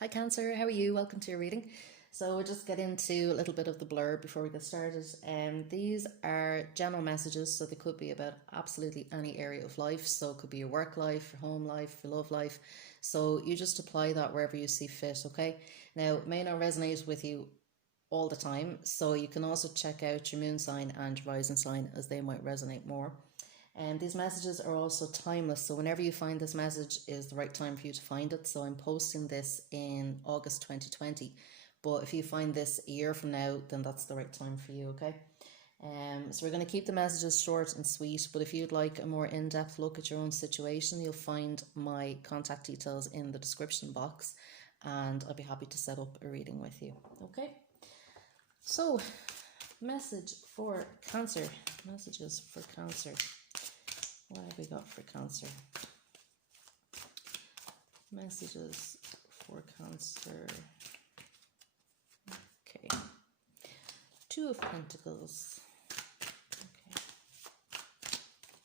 Hi Cancer, how are you? Welcome to your reading. So we'll just get into a little bit of the blurb before we get started. These are general messages, so they could be about absolutely any area of life. So it could be your work life, your home life, your love life. So you just apply that wherever you see fit, okay? Now, it may not resonate with you all the time, so you can also check out your moon sign and your rising sign as they might resonate more. And these messages are also timeless. So whenever you find this message is the right time for you to find it. So I'm posting this in August 2020. But if you find this a year from now, then that's the right time for you, okay? So we're going to keep the messages short and sweet. But if you'd like a more in-depth look at your own situation, you'll find my contact details in the description box. And I'll be happy to set up a reading with you, okay? So, message for Cancer. Messages for Cancer. What have we got for Cancer? Messages for Cancer. Okay. Two of Pentacles.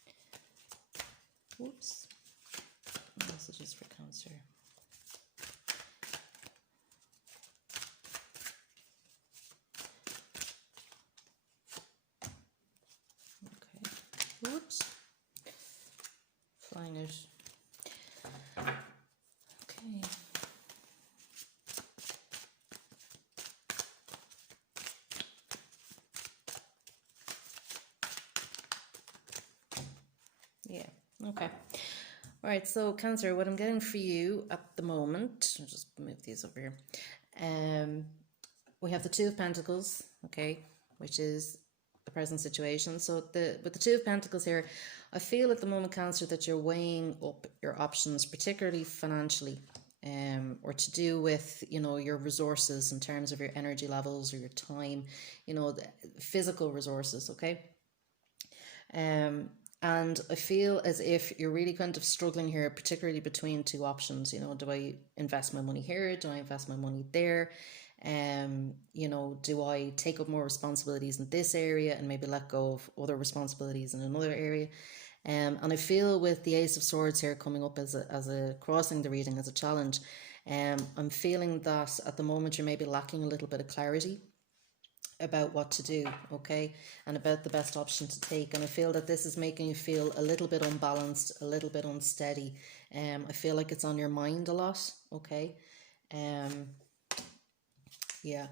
Okay. Whoops. Messages for Cancer. Okay. Whoops. Flying out. Okay. Yeah. Okay. All right. So Cancer, what I'm getting for you at the moment, I'll just move these over here. We have the Two of Pentacles, okay, which is the present situation. So with the Two of Pentacles here, I feel at the moment, Cancer, that you're weighing up your options, particularly financially, or to do with, your resources in terms of your energy levels or your time, the physical resources, okay? And I feel as if you're really kind of struggling here, particularly between two options. Do I invest my money here? Do I invest my money there? Do I take up more responsibilities in this area and maybe let go of other responsibilities in another area? And I feel with the Ace of Swords here coming up as a crossing the reading as a challenge, I'm feeling that at the moment you're maybe lacking a little bit of clarity about what to do, okay, and about the best option to take. And I feel that this is making you feel a little bit unbalanced, a little bit unsteady. I feel like it's on your mind a lot, okay. Yeah,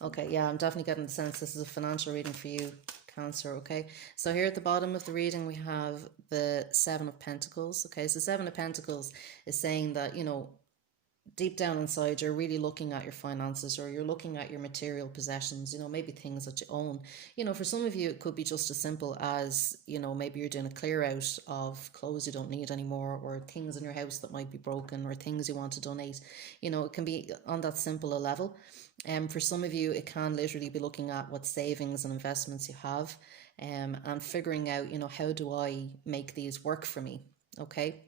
okay, yeah, I'm definitely getting the sense this is a financial reading for you, Cancer, okay. So here at the bottom of the reading we have the Seven of Pentacles, okay. So Seven of Pentacles is saying that, deep down inside you're really looking at your finances, or you're looking at your material possessions, maybe things that you own. For some of you it could be just as simple as, maybe you're doing a clear out of clothes you don't need anymore, or things in your house that might be broken, or things you want to donate. It can be on that simple a level. For some of you it can literally be looking at what savings and investments you have, and figuring out, how do I make these work for me, okay.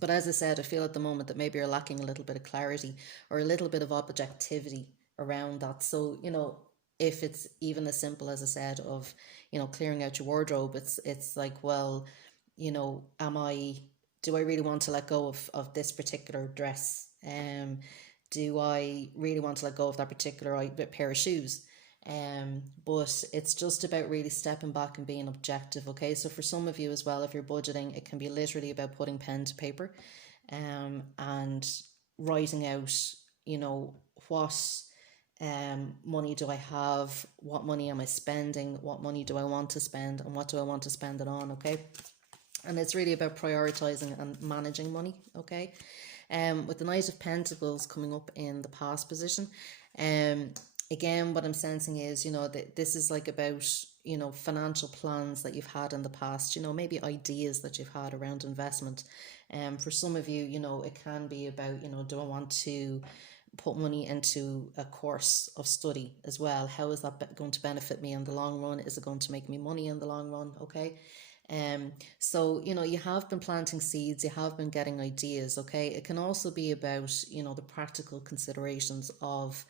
But as I said, I feel at the moment that maybe you're lacking a little bit of clarity or a little bit of objectivity around that. So, if it's even as simple as I said of, clearing out your wardrobe, it's like, well, do I really want to let go of this particular dress? Do I really want to let go of that particular pair of shoes? But it's just about really stepping back and being objective, okay. So for some of you as well, if you're budgeting, it can be literally about putting pen to paper, and writing out, what money do I have, what money am I spending, what money do I want to spend, and what do I want to spend it on, okay. And it's really about prioritizing and managing money, okay. With the Knight of Pentacles coming up in the past position, again, what I'm sensing is, that this is like about, financial plans that you've had in the past, maybe ideas that you've had around investment. For some of you, it can be about, do I want to put money into a course of study as well? How is that going to benefit me in the long run? Is it going to make me money in the long run? Okay. So, you have been planting seeds, you have been getting ideas, okay? It can also be about, the practical considerations of,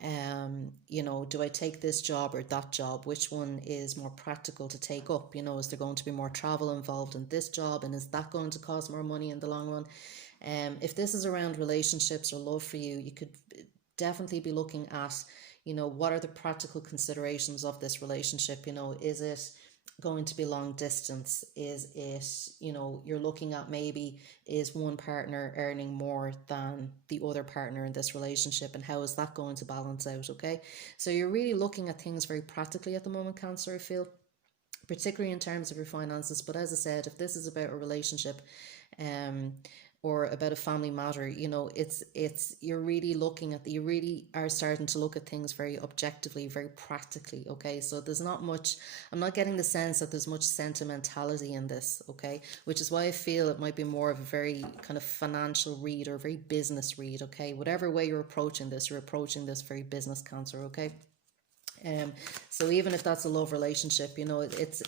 do I take this job or that job? Which one is more practical to take up? Is there going to be more travel involved in this job? And is that going to cost more money in the long run? If this is around relationships or love for you, you could definitely be looking at, what are the practical considerations of this relationship? Is it going to be long distance? Is it, you're looking at, maybe is one partner earning more than the other partner in this relationship, and how is that going to balance out? Okay, so you're really looking at things very practically at the moment, Cancer, I feel, particularly in terms of your finances. But as I said, if this is about a relationship, um or about a family matter, it's you're really looking at, you really are starting to look at things very objectively, very practically. Okay, so there's not much, I'm not getting the sense that there's much sentimentality in this. Okay, which is why I feel it might be more of a very kind of financial read, or very business read. Okay, whatever way you're approaching this, you're approaching this very business, Cancer. Okay, um, so even if that's a love relationship, it's,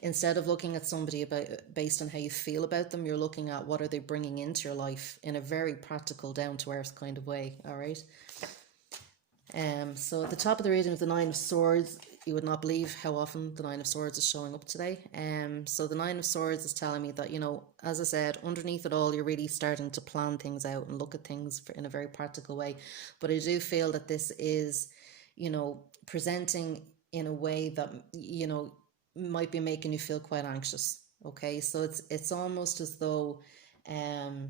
instead of looking at somebody about based on how you feel about them, you're looking at what are they bringing into your life in a very practical, down to earth kind of way. All right. So at the top of the reading of the Nine of Swords, you would not believe how often the Nine of Swords is showing up today. So the Nine of Swords is telling me that, as I said, underneath it all, you're really starting to plan things out and look at things in a very practical way. But I do feel that this is, presenting in a way that, might be making you feel quite anxious. Okay, so it's almost as though, um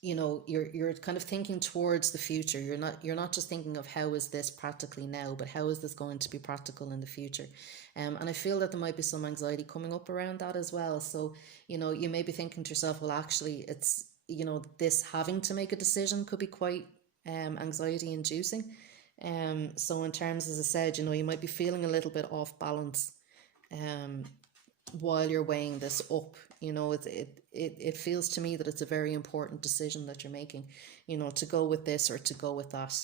you're kind of thinking towards the future. You're not just thinking of how is this practically now, but how is this going to be practical in the future. And I feel that there might be some anxiety coming up around that as well. So you may be thinking to yourself, well, actually, it's, this having to make a decision could be quite anxiety inducing. So in terms, as I said, you might be feeling a little bit off balance um while you're weighing this up. It feels to me that it's a very important decision that you're making, to go with this or to go with that,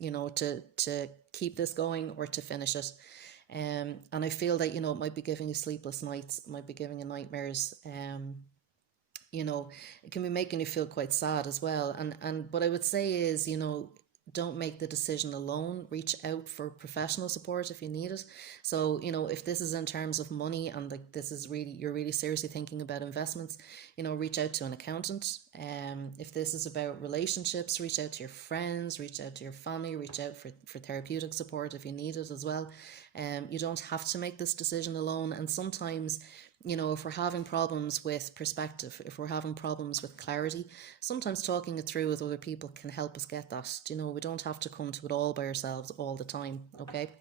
to keep this going or to finish it. And I feel that, it might be giving you sleepless nights, it might be giving you nightmares. It can be making you feel quite sad as well. And what I would say is, don't make the decision alone. Reach out for professional support if you need it. So, if this is in terms of money, and like this is really, you're really seriously thinking about investments, reach out to an accountant. If this is about relationships, reach out to your friends, reach out to your family, reach out for therapeutic support if you need it as well. You don't have to make this decision alone. And sometimes, if we're having problems with perspective, if we're having problems with clarity, sometimes talking it through with other people can help us get that. We don't have to come to it all by ourselves all the time. Okay.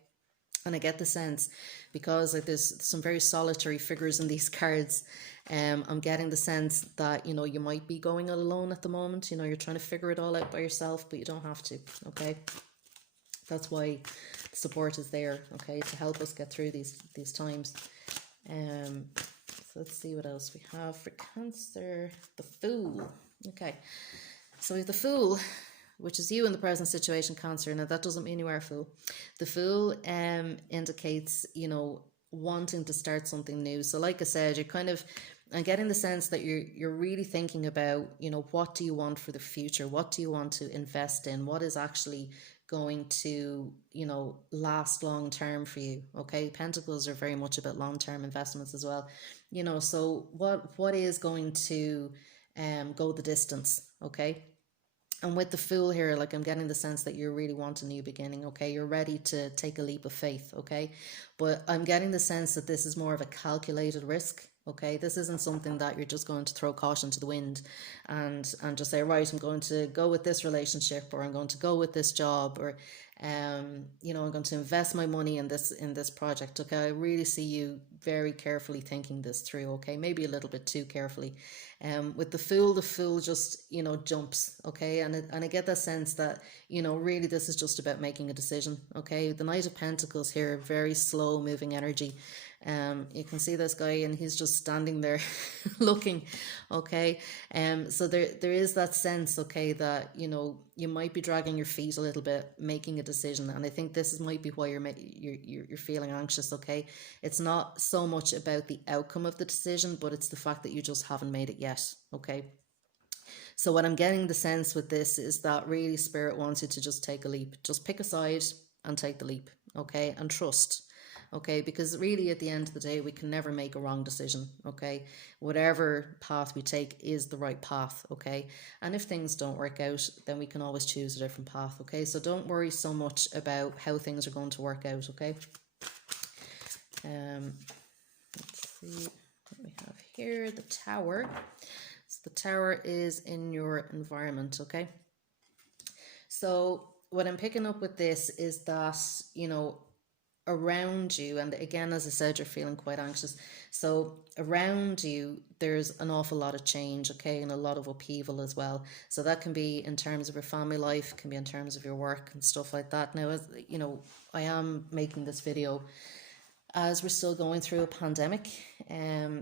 And I get the sense, because like there's some very solitary figures in these cards, I'm getting the sense that, you might be going it alone at the moment. You're trying to figure it all out by yourself, but you don't have to. Okay. That's why support is there. Okay. To help us get through these times. So let's see what else we have for Cancer. The Fool. Okay, so we have the Fool, which is you in the present situation, Cancer. Now that doesn't mean you are a fool. The Fool indicates, wanting to start something new. So like I said, you're kind of, I'm getting the sense that you're really thinking about, what do you want for the future? What do you want to invest in? What is actually going to, last long term for you? Okay, Pentacles are very much about long term investments as well. So what is going to go the distance? Okay. And with the Fool here, like I'm getting the sense that you really want a new beginning. Okay, you're ready to take a leap of faith. Okay, but I'm getting the sense that this is more of a calculated risk. Okay, this isn't something that you're just going to throw caution to the wind and just say, right, I'm going to go with this relationship, or I'm going to go with this job, or I'm going to invest my money in this project. Okay, I really see you very carefully thinking this through. Okay, maybe a little bit too carefully. With the Fool just jumps. Okay, and I get that sense that really this is just about making a decision. Okay, the Knight of Pentacles here, very slow moving energy. You can see this guy and he's just standing there looking. Okay, so there is that sense, okay, that you might be dragging your feet a little bit making a decision, and I think this might be why you're feeling anxious. Okay, it's not so much about the outcome of the decision, but it's the fact that you just haven't made it yet. Okay, so what I'm getting the sense with this is that really Spirit wants you to just take a leap, just pick a side and take the leap. Okay, and trust. okay? Because really at the end of the day, we can never make a wrong decision, okay? Whatever path we take is the right path, okay? And if things don't work out, then we can always choose a different path, okay? So don't worry so much about how things are going to work out, okay? Let's see what we have here. The Tower. So the Tower is in your environment, okay? So what I'm picking up with this is that, you know, around you, and again, as I said, you're feeling quite anxious. So around you, there's an awful lot of change, okay, and a lot of upheaval as well. So that can be in terms of your family life, can be in terms of your work and stuff like that. Now, as you know, I am making this video as we're still going through a pandemic.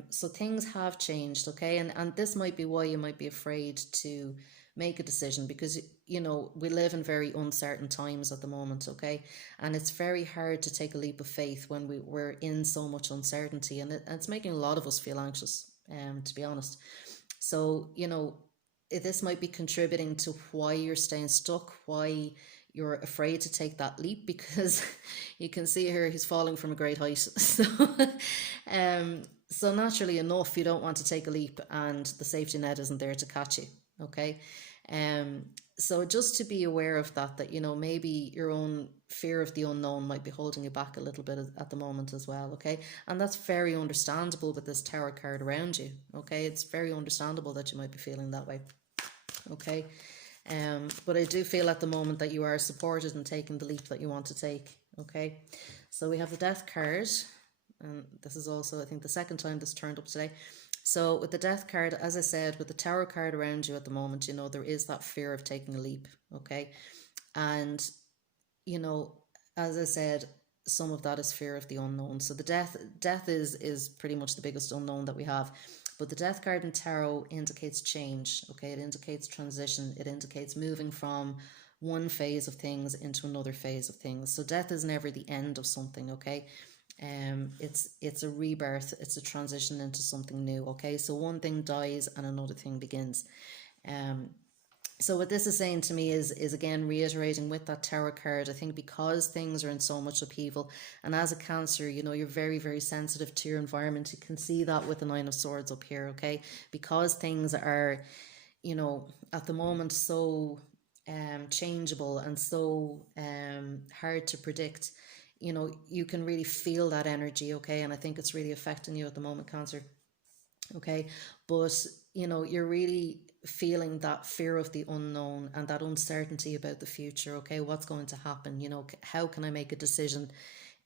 So things have changed, okay? And this might be why you might be afraid to make a decision, because, you know, we live in very uncertain times at the moment, okay? And it's very hard to take a leap of faith when we're in so much uncertainty, and it's making a lot of us feel anxious, to be honest. So, you know, this might be contributing to why you're staying stuck, why you're afraid to take that leap, because you can see here he's falling from a great height. So naturally enough, you don't want to take a leap, and the safety net isn't there to catch you. Okay. So just to be aware of that, you know, maybe your own fear of the unknown might be holding you back a little bit at the moment as well. Okay. And that's very understandable with this Tower card around you. Okay. It's very understandable that you might be feeling that way. Okay. But I do feel at the moment that you are supported in taking the leap that you want to take. Okay, so we have the Death card, and this is also, I think, the second time this turned up today. So with the Death card, as I said, with the Tower card around you at the moment, you know, there is that fear of taking a leap. Okay, and you know, as I said, some of that is fear of the unknown. So the death is pretty much the biggest unknown that we have. But the Death card in tarot indicates change, okay? It indicates transition. It indicates moving from one phase of things into another phase of things. So death is never the end of something, okay? It's a rebirth. It's a transition into something new, okay? So one thing dies and another thing begins. So what this is saying to me is again reiterating with that Tower card. I think because things are in so much upheaval, and as a Cancer, you know, you're very, very sensitive to your environment. You can see that with the Nine of Swords up here, okay? Because things are, you know, at the moment so changeable and so hard to predict, you know, you can really feel that energy, okay? And I think it's really affecting you at the moment, Cancer. Okay, but you know, you're really feeling that fear of the unknown and that uncertainty about the future. Okay, what's going to happen? You know, how can I make a decision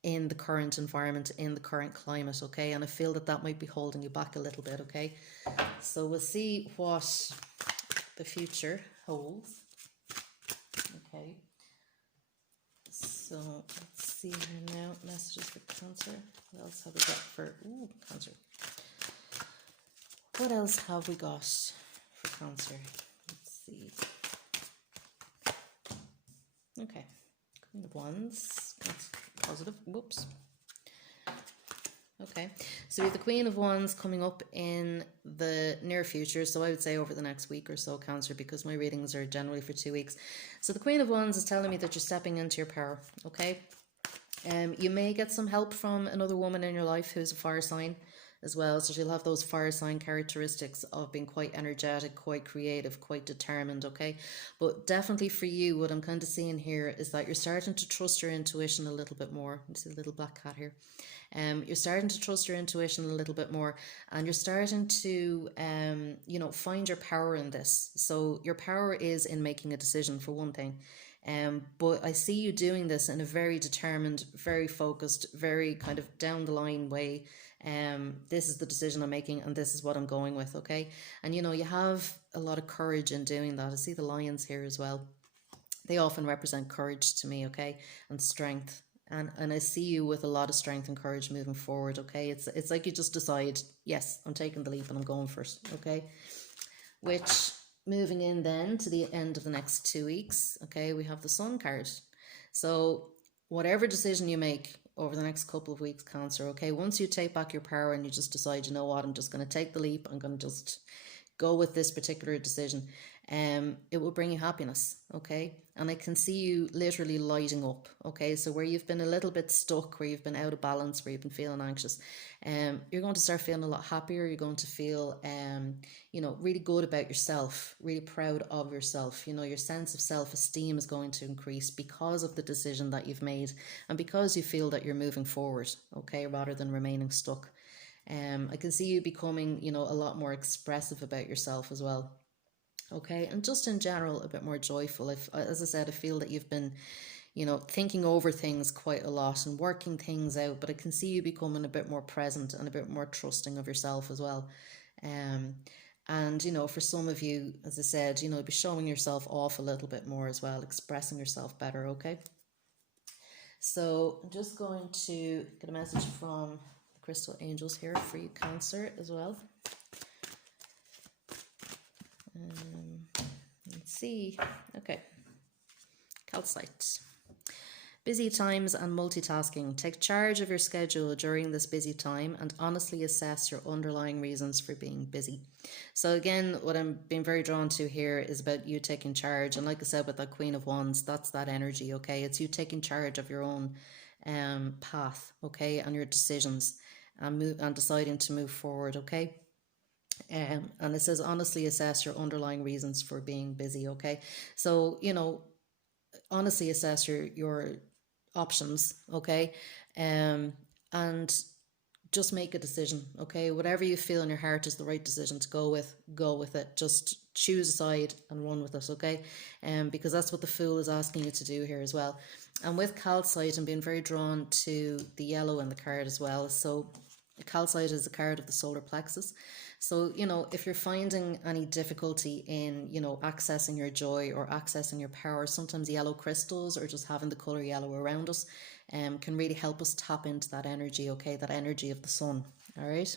in the current environment, in the current climate? Okay, and I feel that that might be holding you back a little bit. Okay, so we'll see what the future holds. Okay, so let's see here now. Messages for Cancer. What else have we got for Cancer? What else have we got for Cancer? Let's see. Okay, Queen of Wands. That's positive. Whoops. Okay, so we have the Queen of Wands coming up in the near future. So I would say over the next week or so, Cancer, because my readings are generally for 2 weeks. So the Queen of Wands is telling me that you're stepping into your power. Okay, you may get some help from another woman in your life who's a fire sign as well. So she'll have those fire sign characteristics of being quite energetic, quite creative, quite determined, okay? But definitely for you, what I'm kind of seeing here is that you're starting to trust your intuition a little bit more. You see the little black cat here. You're starting to trust your intuition a little bit more, and you're starting to, you know, find your power in this. So your power is in making a decision, for one thing. But I see you doing this in a very determined, very focused, very kind of down the line way. This is the decision I'm making, and this is what I'm going with, okay? And you know, you have a lot of courage in doing that. I see the lions here as well. They often represent courage to me, okay? And strength. And I see you with a lot of strength and courage moving forward, okay? It's like you just decide, yes, I'm taking the leap and I'm going for it, okay? Which, moving in then to the end of the next 2 weeks, okay, we have the Sun card. So whatever decision you make over the next couple of weeks, Cancer, okay, once you take back your power and you just decide, you know what, I'm just going to take the leap, I'm going to just go with this particular decision, it will bring you happiness, okay? And I can see you literally lighting up, okay? So where you've been a little bit stuck, where you've been out of balance, where you've been feeling anxious, you're going to start feeling a lot happier. You're going to feel, really good about yourself, really proud of yourself. Your sense of self-esteem is going to increase because of the decision that you've made and because you feel that you're moving forward, okay, rather than remaining stuck. I can see you becoming, a lot more expressive about yourself as well. Okay, and just in general, a bit more joyful. If, as I said, I feel that you've been, thinking over things quite a lot and working things out, but I can see you becoming a bit more present and a bit more trusting of yourself as well. Um, and, for some of you, as I said, be showing yourself off a little bit more as well, expressing yourself better, okay? So I'm just going to get a message from the Crystal Angels here for you, Cancer, as well. Let's see. Okay. Calcite. Busy times and multitasking. Take charge of your schedule during this busy time and honestly assess your underlying reasons for being busy. So again, what I'm being very drawn to here is about you taking charge. And like I said, with that Queen of Wands, that's that energy, okay? It's you taking charge of your own path, okay? And your decisions and deciding to move forward, okay? And it says honestly assess your underlying reasons for being busy, okay? So, honestly assess your options, okay? And just make a decision, okay? Whatever you feel in your heart is the right decision to go with it. Just choose a side and run with it, okay? Because that's what the Fool is asking you to do here as well. And with Calcite, I'm being very drawn to the yellow in the card as well. So Calcite is a card of the solar plexus. So, if you're finding any difficulty in, accessing your joy or accessing your power, sometimes yellow crystals or just having the color yellow around us can really help us tap into that energy, okay? That energy of the sun, all right?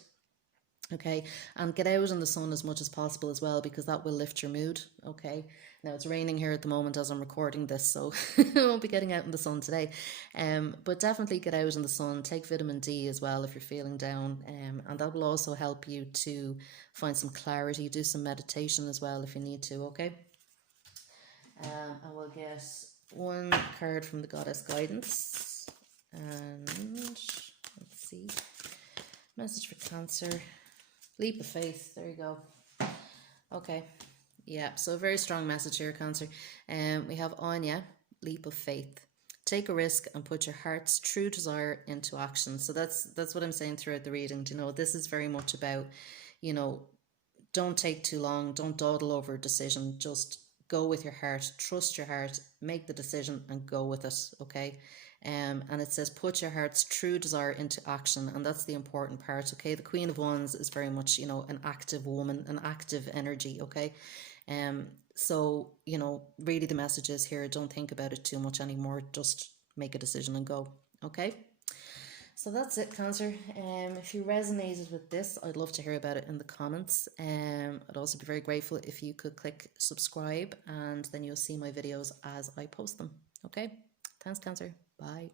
Okay, and get out in the sun as much as possible as well, because that will lift your mood, okay? Now it's raining here at the moment as I'm recording this, so I won't be getting out in the sun today. But definitely get out in the sun, take vitamin D as well if you're feeling down, and that will also help you to find some clarity. Do some meditation as well if you need to, okay? I will get one card from the Goddess Guidance, and let's see, message for Cancer. Leap of faith. There you go. Okay. Yeah. So a very strong message here, Cancer. We have Anya, leap of faith. Take a risk and put your heart's true desire into action. So that's what I'm saying throughout the reading. This is very much about, don't take too long. Don't dawdle over a decision. Just go with your heart. Trust your heart. Make the decision and go with it. Okay. And it says put your heart's true desire into action, and that's the important part, okay? The Queen of Wands is very much, an active woman, an active energy, okay? So, really the message is here, don't think about it too much anymore, just make a decision and go, okay? So that's it, Cancer. If you resonated with this, I'd love to hear about it in the comments. I'd also be very grateful if you could click subscribe, and then you'll see my videos as I post them, okay? Thanks, Cancer. Bye.